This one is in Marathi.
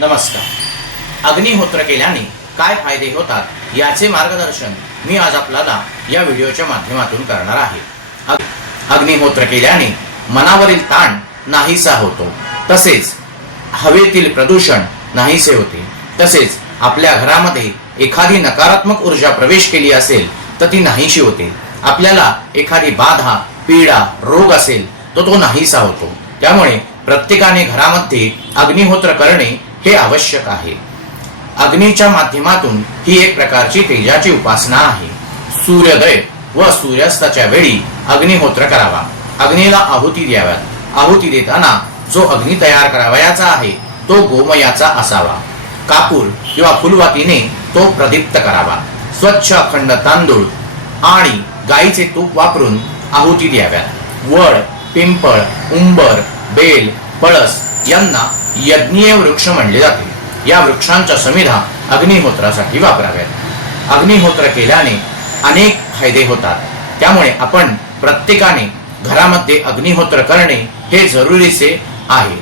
नमस्कार. अग्निहोत्र केल्याने काय फायदे होतात याचे मार्गदर्शन मी आज आपल्याला या व्हिडिओच्या माध्यमातून करणार आहे. अग्निहोत्र केल्याने मनावरील ताण नाहीसा होतो, तसेच हवेतील प्रदूषण नाहीसे होते. तसेच आपल्या घरामध्ये एखादी नकारात्मक ऊर्जा प्रवेश केली असेल तर ती नाहीशी होते. आपल्याला एखादी बाधा, पीडा, रोग असेल तर तो नाहीसा होतो. त्यामुळे प्रत्येकाने घरामध्ये अग्निहोत्र करणे हे आवश्यक आहे. अग्नीच्या माध्यमातून ही एक प्रकारची तेजाची उपासना आहे. सूर्योदय व सूर्यास्ताच्या वेळी अग्निहोत्र करावा. अग्नीला आहुती द्याव्यात. आहुती देताना जो अग्नी तयार करावयाचा आहे तो गोमयाचा असावा. कापूर किंवा फुलवातीने तो प्रदीप्त करावा. स्वच्छ अखंड तांदूळ आणि गाईचे तूप वापरून आहुती द्याव्यात. वड, पिंपळ, उंबर, बेल, पळस यांना यज्ञीय वृक्ष म्हणले जाते. या वृक्षांच्या समिधा अग्निहोत्रासाठी वापराव्यात. अग्निहोत्र केल्याने अनेक फायदे होतात. त्यामुळे आपण प्रत्येकाने घरामध्ये अग्निहोत्र करणे हे जरुरीचे आहे.